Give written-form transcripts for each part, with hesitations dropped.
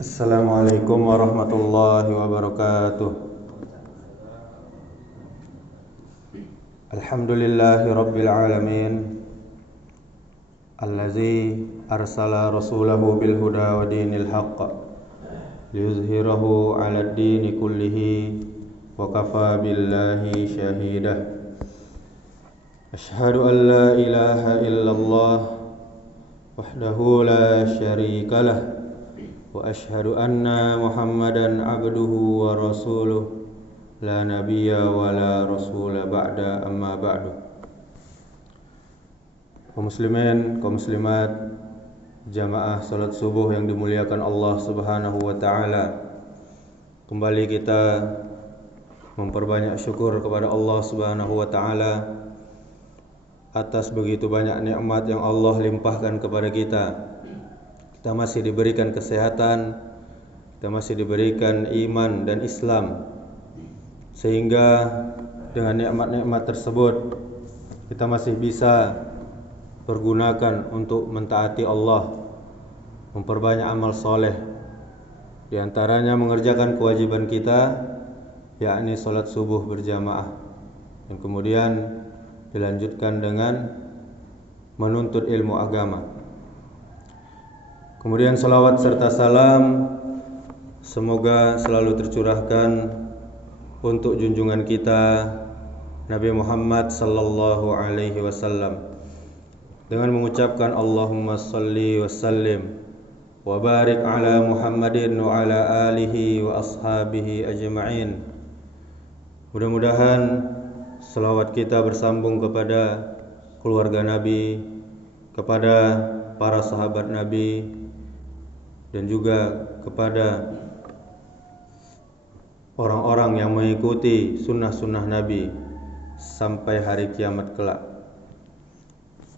Assalamualaikum warahmatullahi wabarakatuh. Alhamdulillahi rabbil alamin, allazi arsala rasulahu bil huda wa dinil haqq liyuzhirahu 'alad dini kullihi wa kafa billahi shahidah. Ashhadu an la ilaha illallah wahdahu la syarika lah wa ashhadu anna Muhammadan abduhu wa rasuluh la nabiyya wa la rasula ba'da, amma ba'du. Kaum muslimin, kaum muslimat, jamaah salat subuh yang dimuliakan Allah Subhanahu wa taala. Kembali kita memperbanyak syukur kepada Allah Subhanahu wa taala atas begitu banyak nikmat yang Allah limpahkan kepada kita. Kita masih diberikan kesehatan, kita masih diberikan iman dan Islam, sehingga dengan nikmat-nikmat tersebut kita masih bisa pergunakan untuk mentaati Allah, memperbanyak amal soleh. Di antaranya mengerjakan kewajiban kita, yakni salat subuh berjamaah, dan kemudian dilanjutkan dengan menuntut ilmu agama. Kemudian salawat serta salam semoga selalu tercurahkan untuk junjungan kita Nabi Muhammad sallallahu alaihi wasallam, dengan mengucapkan Allahumma salli wa sallim wa barik ala Muhammadin wa ala alihi wa ashabihi ajma'in. Mudah-mudahan salawat kita bersambung kepada keluarga Nabi, kepada para sahabat Nabi, dan juga kepada orang-orang yang mengikuti sunnah-sunnah Nabi sampai hari kiamat kelak.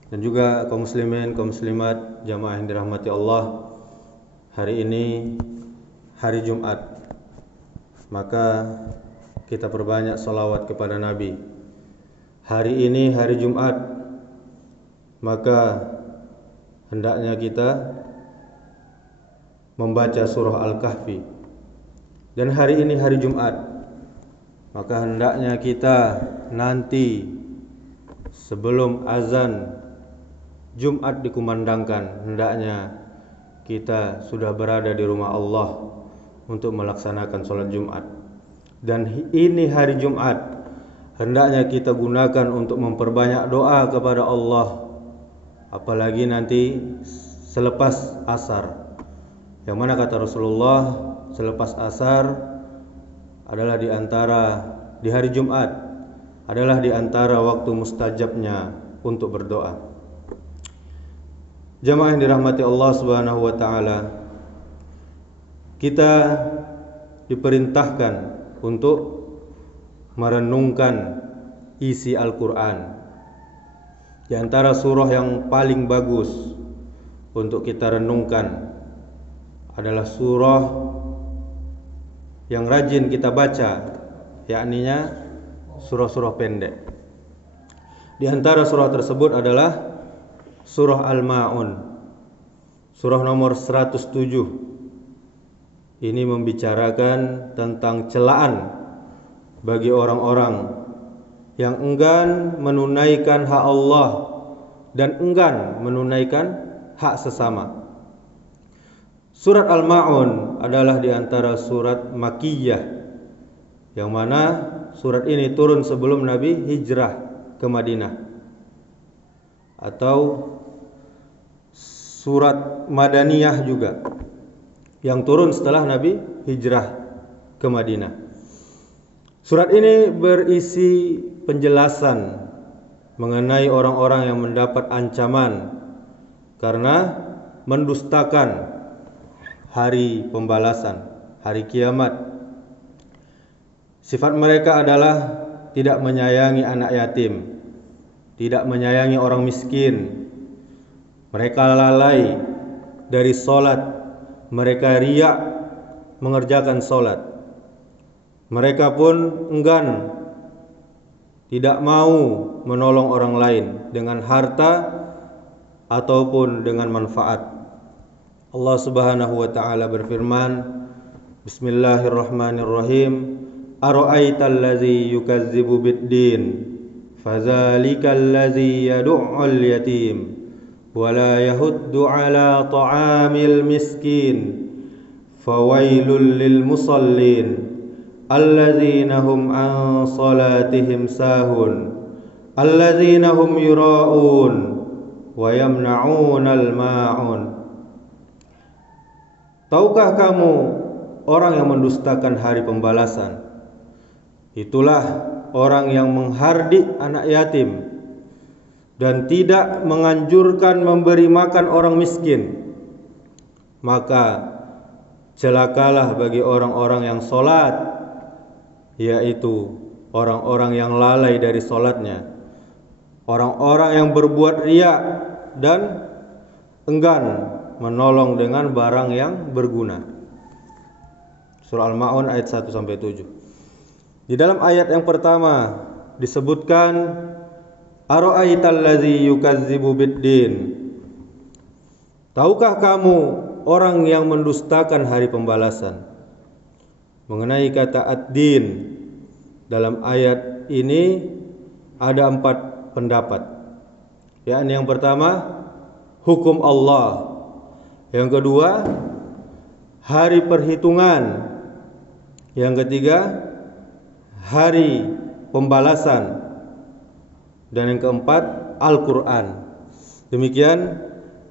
Dan juga kaum muslimin, kaum muslimat, jamaah yang dirahmati Allah, hari ini hari Jumat, maka kita perbanyak salawat kepada Nabi. Hari ini hari Jumat, maka hendaknya kita membaca surah Al-Kahfi. Dan hari ini hari Jumat, maka hendaknya kita nanti sebelum azan Jumat dikumandangkan, hendaknya kita sudah berada di rumah Allah untuk melaksanakan sholat Jumat. Dan ini hari Jumat, hendaknya kita gunakan untuk memperbanyak doa kepada Allah, apalagi nanti selepas asar, yang mana kata Rasulullah, selepas asar adalah di hari Jumat adalah di antara waktu mustajabnya untuk berdoa. Jamaah yang dirahmati Allah Subhanahu wa taala, kita diperintahkan untuk merenungkan isi Al-Qur'an. Di antara surah yang paling bagus untuk kita renungkan adalah surah yang rajin kita baca, yakninya surah-surah pendek. Di antara surah tersebut adalah surah Al-Ma'un, surah nomor 107. Ini membicarakan tentang celaan bagi orang-orang yang enggan menunaikan hak Allah dan enggan menunaikan hak sesama. Surat Al-Ma'un adalah di antara surat Makkiyah, yang mana surat ini turun sebelum Nabi hijrah ke Madinah, atau surat Madaniyah juga, yang turun setelah Nabi hijrah ke Madinah. Surat ini berisi penjelasan mengenai orang-orang yang mendapat ancaman karena mendustakan hari pembalasan, hari kiamat. Sifat mereka adalah tidak menyayangi anak yatim, tidak menyayangi orang miskin. Mereka lalai dari solat, mereka riya mengerjakan solat. Mereka pun enggan, tidak mau menolong orang lain dengan harta ataupun dengan manfaat. Allah Subhanahu wa taala berfirman, Bismillahirrahmanirrahim. Ara'aital ladzi yukazzibu biddin, fadzalikal ladzi yad'ul yatim wa la yahuddu 'ala ta'amil miskin, fawailul lil musallin alladzina hum an salatihim sahun alladzina hum yura'un wa yamna'unal ma'un. Tahukah kamu orang yang mendustakan hari pembalasan? Itulah orang yang menghardik anak yatim dan tidak menganjurkan memberi makan orang miskin. Maka celakalah bagi orang-orang yang sholat, yaitu orang-orang yang lalai dari sholatnya, orang-orang yang berbuat riya dan enggan menolong dengan barang yang berguna. Surah Al-Ma'un ayat 1-7. Di dalam ayat yang pertama disebutkan Ara'aital ladzi yukazzibu biddin. Tahukah kamu orang yang mendustakan hari pembalasan? Mengenai kata ad-din, dalam ayat ini ada 4 pendapat. Yakni yang pertama, hukum Allah. Yang kedua, hari perhitungan. Yang ketiga, hari pembalasan. Dan yang keempat, Al-Quran. Demikian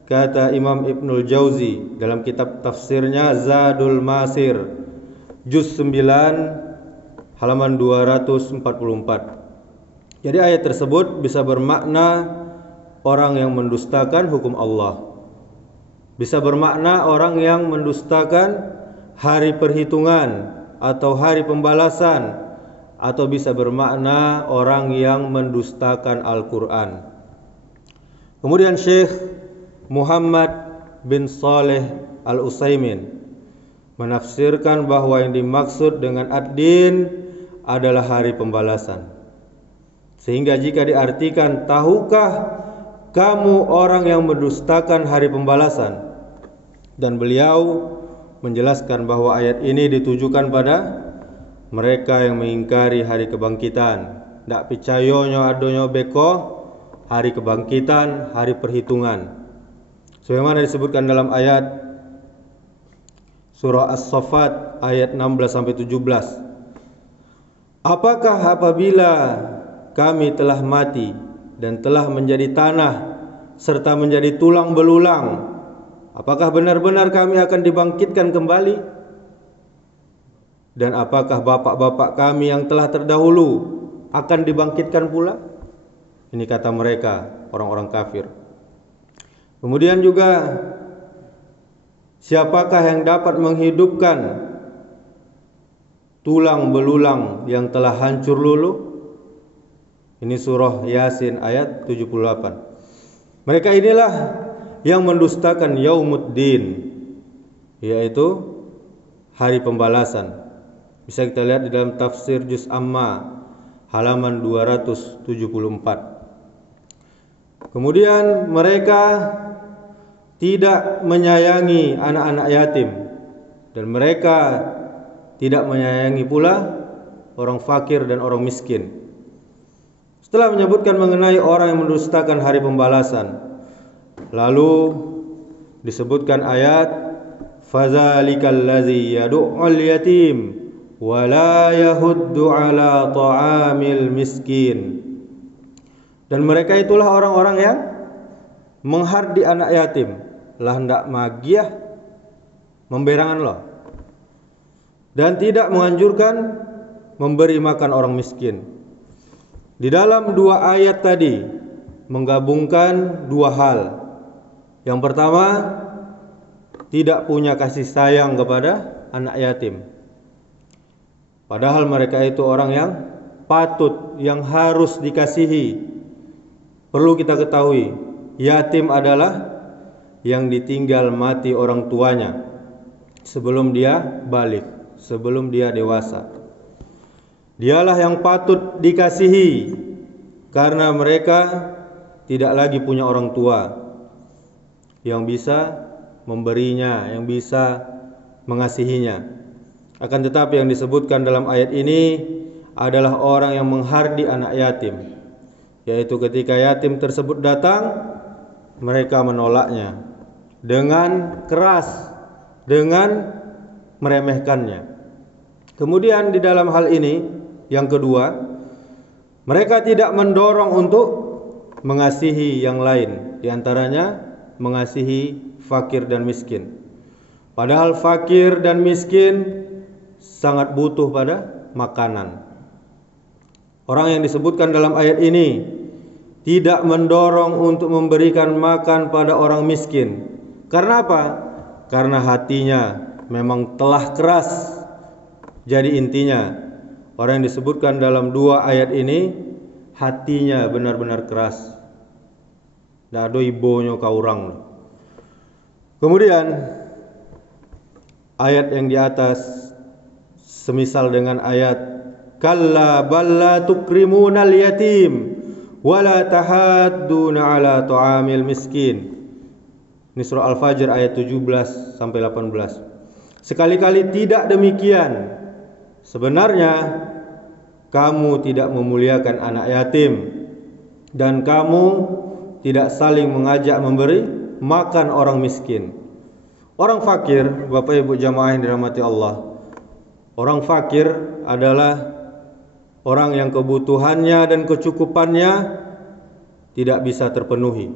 kata Imam Ibnul Jauzi dalam kitab tafsirnya Zadul Masir, juz 9 halaman 244. Jadi ayat tersebut bisa bermakna orang yang mendustakan hukum Allah, bisa bermakna orang yang mendustakan hari perhitungan atau hari pembalasan, atau bisa bermakna orang yang mendustakan Al-Quran. Kemudian Syekh Muhammad bin Saleh Al-Utsaimin menafsirkan bahwa yang dimaksud dengan ad-din adalah hari pembalasan. Sehingga jika diartikan, tahukah kamu orang yang mendustakan hari pembalasan? Dan beliau menjelaskan bahwa ayat ini ditujukan pada mereka yang mengingkari hari kebangkitan. Ndak percayanya adanya beko hari kebangkitan, hari perhitungan. Sebagaimana disebutkan dalam ayat surah As-Saffat ayat 16-17. Apakah apabila kami telah mati dan telah menjadi tanah serta menjadi tulang belulang, apakah benar-benar kami akan dibangkitkan kembali? Dan apakah bapak-bapak kami yang telah terdahulu akan dibangkitkan pula? Ini kata mereka, orang-orang kafir. Kemudian juga, siapakah yang dapat menghidupkan tulang belulang yang telah hancur luluh? Ini surah Yasin ayat 78. Mereka inilah yang mendustakan Yaumuddin, yaitu hari pembalasan. Bisa kita lihat di dalam tafsir Juz Amma halaman 274. Kemudian mereka tidak menyayangi anak-anak yatim, dan mereka tidak menyayangi pula orang fakir dan orang miskin. Setelah menyebutkan mengenai orang yang mendustakan hari pembalasan, lalu disebutkan ayat Fadzalikal ladzi yad'ul yatim wa la yahuddu 'ala ta'amil miskin. Dan mereka itulah orang-orang yang menghardik anak yatim, lah hendak magiah memberangan lo, dan tidak menganjurkan memberi makan orang miskin. Di dalam 2 ayat tadi menggabungkan 2 hal. Yang pertama, tidak punya kasih sayang kepada anak yatim, padahal mereka itu orang yang patut, yang harus dikasihi. Perlu kita ketahui, yatim adalah yang ditinggal mati orang tuanya sebelum dia balik, sebelum dia dewasa. Dialah yang patut dikasihi karena mereka tidak lagi punya orang tua yang bisa memberinya, yang bisa mengasihinya. Akan tetapi yang disebutkan dalam ayat ini adalah orang yang menghardi anak yatim, yaitu ketika yatim tersebut datang, mereka menolaknya dengan keras, dengan meremehkannya. Kemudian di dalam hal ini, yang kedua, mereka tidak mendorong untuk mengasihi yang lain, di antaranya mengasihi fakir dan miskin. Padahal fakir dan miskin sangat butuh pada makanan. Orang yang disebutkan dalam ayat ini tidak mendorong untuk memberikan makan pada orang miskin. Karena apa? Karena hatinya memang telah keras. Jadi intinya, orang yang disebutkan dalam dua ayat ini hatinya benar-benar keras. Ndak ada ibonya ka urang. Kemudian ayat yang di atas semisal dengan ayat kalla balla tukrimunal yatim wala tahadduna ala ta'amil miskin. Ini surah Al-Fajr ayat 17 sampai 18. Sekali-kali tidak demikian. Sebenarnya kamu tidak memuliakan anak yatim dan kamu tidak saling mengajak memberi makan orang miskin. Orang fakir, Bapak Ibu jamaah yang dirahmati Allah, orang fakir adalah orang yang kebutuhannya dan kecukupannya tidak bisa terpenuhi.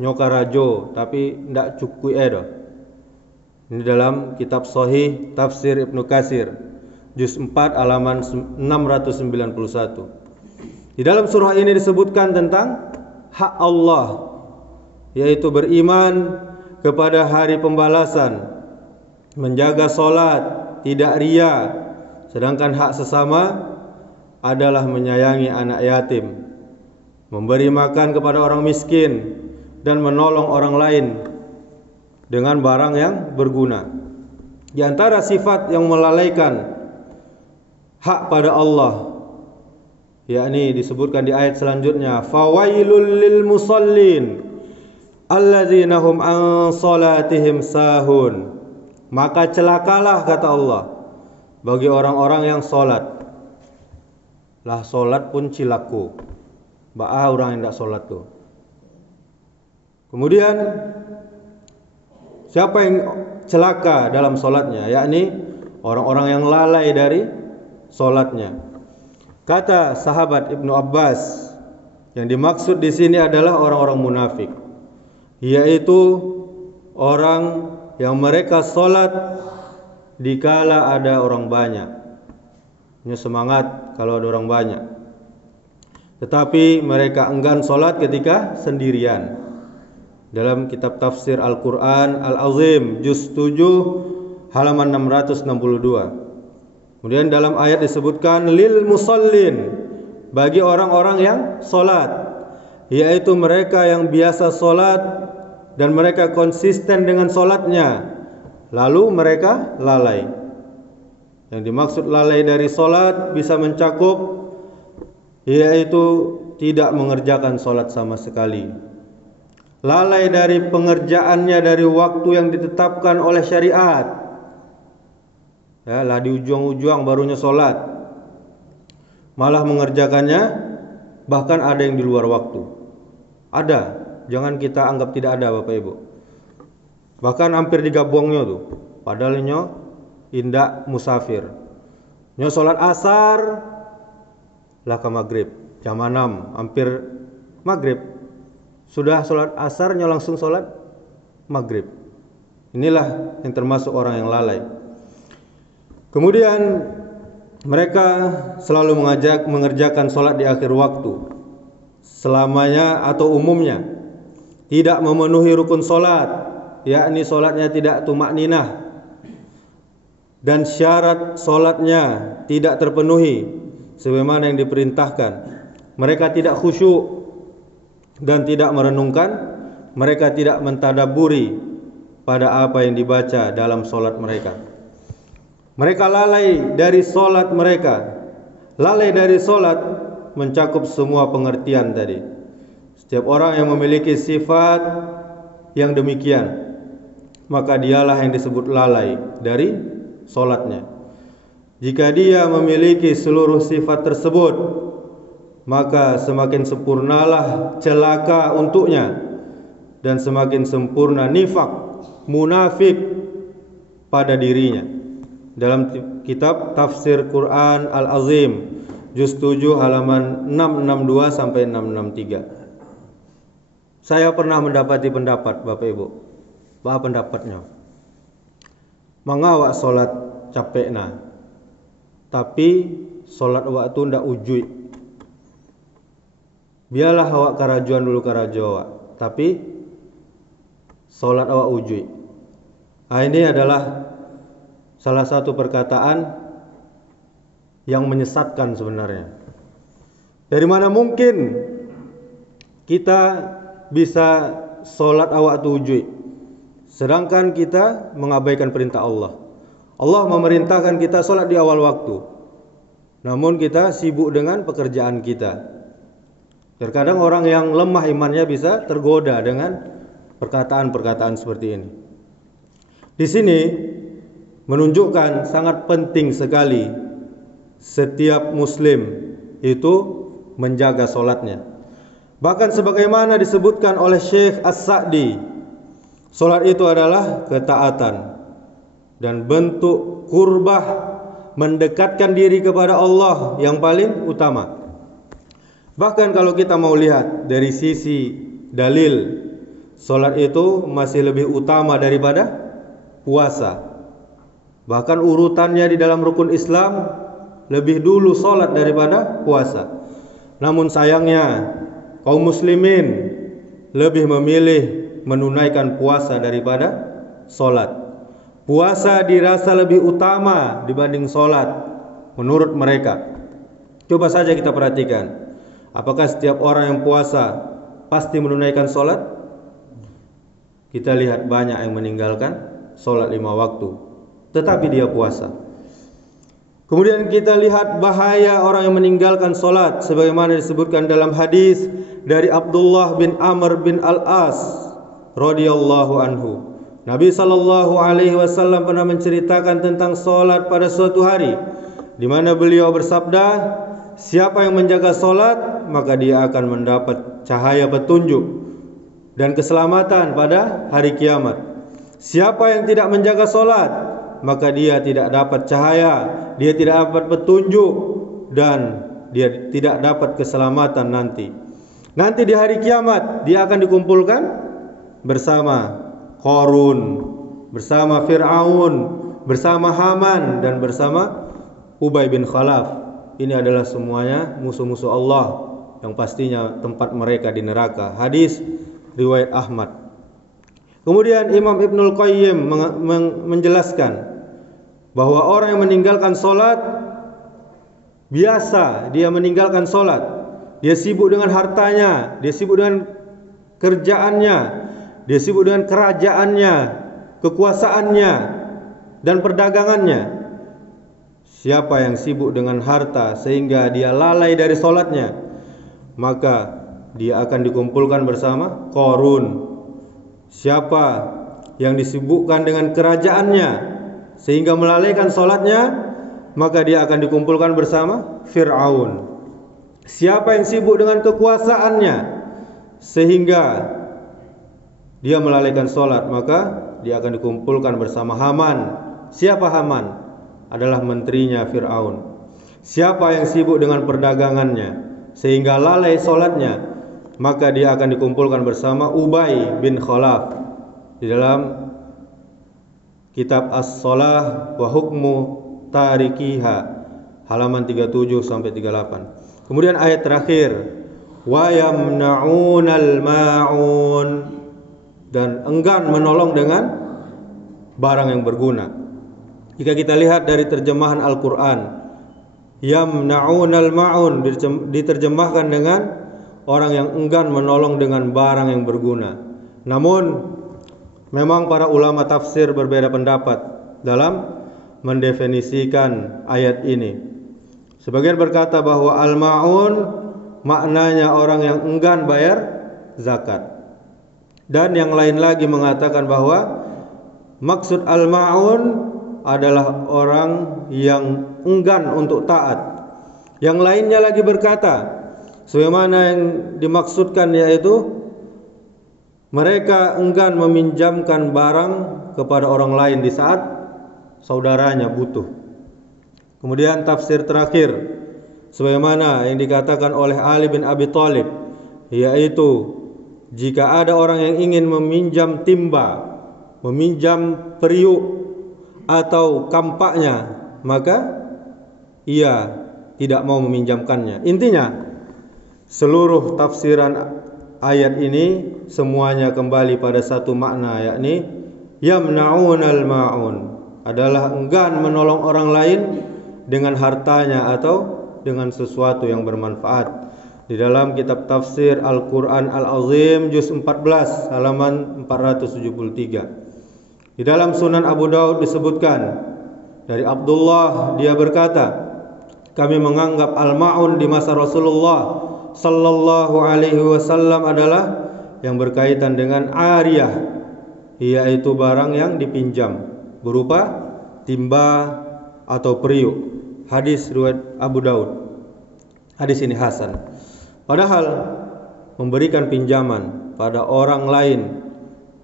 Nyoka rajo tapi ndak cukup dah. Ini dalam kitab Sahih Tafsir Ibnu Katsir, juz 4 halaman 691. Di dalam surah ini disebutkan tentang hak Allah, yaitu beriman kepada hari pembalasan, menjaga solat, tidak ria. Sedangkan hak sesama adalah menyayangi anak yatim, memberi makan kepada orang miskin, dan menolong orang lain dengan barang yang berguna. Di antara sifat yang melalaikan hak pada Allah, yakni disebutkan di ayat selanjutnya, fawailul lil musallin alladzina hum an salatihim sahun. Maka celakalah, kata Allah, bagi orang-orang yang salat. Lah salat pun cilaku. Ba'a orang yang tidak salat tuh. Kemudian siapa yang celaka dalam salatnya? Yakni orang-orang yang lalai dari salatnya. Kata sahabat Ibnu Abbas, yang dimaksud di sini adalah orang-orang munafik, yaitu orang yang mereka salat dikala ada orang banyak. Ini semangat kalau ada orang banyak, tetapi mereka enggan salat ketika sendirian. Dalam kitab tafsir Al-Quran Al-Azim juz 7 halaman 662. Kemudian dalam ayat disebutkan lil musallin, bagi orang-orang yang salat, yaitu mereka yang biasa salat dan mereka konsisten dengan salatnya, lalu mereka lalai. Yang dimaksud lalai dari salat bisa mencakup yaitu tidak mengerjakan salat sama sekali, lalai dari pengerjaannya dari waktu yang ditetapkan oleh syariat. Ya, lah di ujung-ujung barunya sholat, malah mengerjakannya bahkan ada yang di luar waktu. Ada, jangan kita anggap tidak ada, Bapak Ibu. Bahkan hampir digabungnya tuh, padahal nyo indak musafir. Nyo sholat asar lah ke maghrib jam 6, hampir maghrib. Sudah sholat asarnya langsung sholat maghrib. Inilah yang termasuk orang yang lalai. Kemudian mereka selalu mengerjakan sholat di akhir waktu, selamanya atau umumnya. Tidak memenuhi rukun sholat, yakni sholatnya tidak tumakninah, dan syarat sholatnya tidak terpenuhi sebagaimana yang diperintahkan. Mereka tidak khusyuk dan tidak merenungkan, mereka tidak mentadabburi pada apa yang dibaca dalam solat mereka. Mereka lalai dari solat mereka. Lalai dari solat mencakup semua pengertian tadi. Setiap orang yang memiliki sifat yang demikian, maka dialah yang disebut lalai dari solatnya. Jika dia memiliki seluruh sifat tersebut, maka semakin sempurnalah celaka untuknya dan semakin sempurna nifak, munafik pada dirinya. Dalam kitab Tafsir Quran Al-Azim juz 7 halaman 662 sampai 663. Saya pernah mendapati pendapat Bapak Ibu. Apa pendapatnya? Mangawak solat capekna, tapi solat awak tu ndak ujui. Biarlah awak karajuan dulu karajoa, tapi solat awak ujui. Ini adalah salah satu perkataan yang menyesatkan sebenarnya. Dari mana mungkin kita bisa solat awak tu ujui, sedangkan kita mengabaikan perintah Allah. Allah memerintahkan kita solat di awal waktu, namun kita sibuk dengan pekerjaan kita. Terkadang orang yang lemah imannya bisa tergoda dengan perkataan-perkataan seperti ini. Di sini menunjukkan sangat penting sekali setiap muslim itu menjaga solatnya. Bahkan sebagaimana disebutkan oleh Syekh As-Sa'di, solat itu adalah ketaatan dan bentuk qurbah, mendekatkan diri kepada Allah yang paling utama. Bahkan kalau kita mau lihat dari sisi dalil, solat itu masih lebih utama daripada puasa. Bahkan urutannya di dalam rukun Islam lebih dulu solat daripada puasa. Namun sayangnya kaum muslimin lebih memilih menunaikan puasa daripada solat. Puasa dirasa lebih utama dibanding solat menurut mereka. Coba saja kita perhatikan, apakah setiap orang yang puasa pasti menunaikan solat? Kita lihat banyak yang meninggalkan solat 5 waktu, tetapi dia puasa. Kemudian kita lihat bahaya orang yang meninggalkan solat, sebagaimana disebutkan dalam hadis dari Abdullah bin Amr bin Al-As radhiyallahu anhu. Nabi SAW pernah menceritakan tentang solat pada suatu hari, di mana beliau bersabda, siapa yang menjaga solat, maka dia akan mendapat cahaya petunjuk dan keselamatan pada hari kiamat. Siapa yang tidak menjaga solat, maka dia tidak dapat cahaya, dia tidak dapat petunjuk, dan dia tidak dapat keselamatan nanti. Nanti di hari kiamat dia akan dikumpulkan bersama Qarun, bersama Fir'aun, bersama Haman, dan bersama Ubay bin Khalaf. Ini adalah semuanya musuh-musuh Allah yang pastinya tempat mereka di neraka. Hadis riwayat Ahmad. Kemudian Imam Ibnul Qayyim menjelaskan bahwa orang yang meninggalkan solat, biasa dia meninggalkan solat, dia sibuk dengan hartanya, dia sibuk dengan kerjaannya, dia sibuk dengan kerajaannya, kekuasaannya, dan perdagangannya. Siapa yang sibuk dengan harta sehingga dia lalai dari solatnya, maka dia akan dikumpulkan bersama Qarun. Siapa yang disibukkan dengan kerajaannya sehingga melalaikan solatnya, maka dia akan dikumpulkan bersama Fir'aun. Siapa yang sibuk dengan kekuasaannya sehingga dia melalaikan solat, maka dia akan dikumpulkan bersama Haman. Siapa Haman? Adalah menterinya Fir'aun. Siapa yang sibuk dengan perdagangannya sehingga lalai solatnya, maka dia akan dikumpulkan bersama Ubay bin Khalaf. Di dalam kitab As-Shalah wa Hukmu Tarikiha halaman 37 sampai 38. Kemudian ayat terakhir, wa yamna'unal ma'un, dan enggan menolong dengan barang yang berguna. Jika kita lihat dari terjemahan Al-Qur'an, yamna'unal ma'un diterjemahkan dengan orang yang enggan menolong dengan barang yang berguna. Namun memang para ulama tafsir berbeda pendapat dalam mendefinisikan ayat ini. Sebagian berkata bahwa al-ma'un maknanya orang yang enggan bayar zakat. Dan yang lain lagi mengatakan bahwa Maksud al-ma'un adalah orang yang enggan untuk taat. Yang lainnya lagi berkata, sebagaimana yang dimaksudkan yaitu mereka enggan meminjamkan barang kepada orang lain di saat saudaranya butuh. Kemudian tafsir terakhir sebagaimana yang dikatakan oleh Ali bin Abi Thalib, yaitu jika ada orang yang ingin meminjam timba, meminjam periuk atau kampaknya, maka ia tidak mau meminjamkannya. Intinya seluruh tafsiran ayat ini semuanya kembali pada satu makna, yakni yamna'unal ma'un, adalah enggan menolong orang lain dengan hartanya atau dengan sesuatu yang bermanfaat. Di dalam kitab tafsir Al-Quran Al-Azim juz 14 halaman 473. Di dalam Sunan Abu Daud disebutkan dari Abdullah, dia berkata, kami menganggap al-ma'un di masa Rasulullah sallallahu alaihi wasallam adalah yang berkaitan dengan ariyah, yaitu barang yang dipinjam berupa timba atau periuk. Hadis riwayat Abu Daud. Hadis ini hasan. Padahal memberikan pinjaman pada orang lain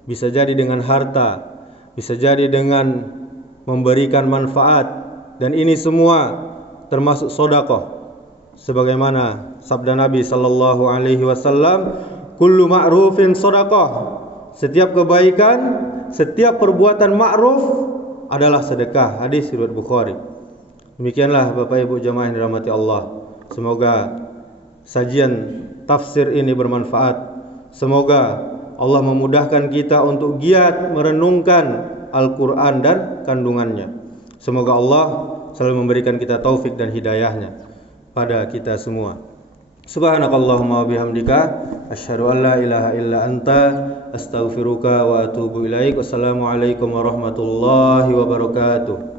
bisa jadi dengan harta, bisa jadi dengan memberikan manfaat, dan ini semua termasuk sedekah. Sebagaimana sabda Nabi sallallahu alaihi wasallam, kullu ma'rufin sedekah. Setiap kebaikan, setiap perbuatan ma'ruf adalah sedekah. Hadis riwayat Bukhari. Demikianlah Bapak Ibu jamaah yang dirahmati Allah. Semoga sajian tafsir ini bermanfaat. Semoga Allah memudahkan kita untuk giat merenungkan Al-Quran dan kandungannya. Semoga Allah selalu memberikan kita taufik dan hidayahnya pada kita semua. Subhanakallahumma wa bihamdika asyhadu an la ilaha illa anta astaghfiruka wa atubu ilaik. Wassalamualaikum warahmatullahi wabarakatuh.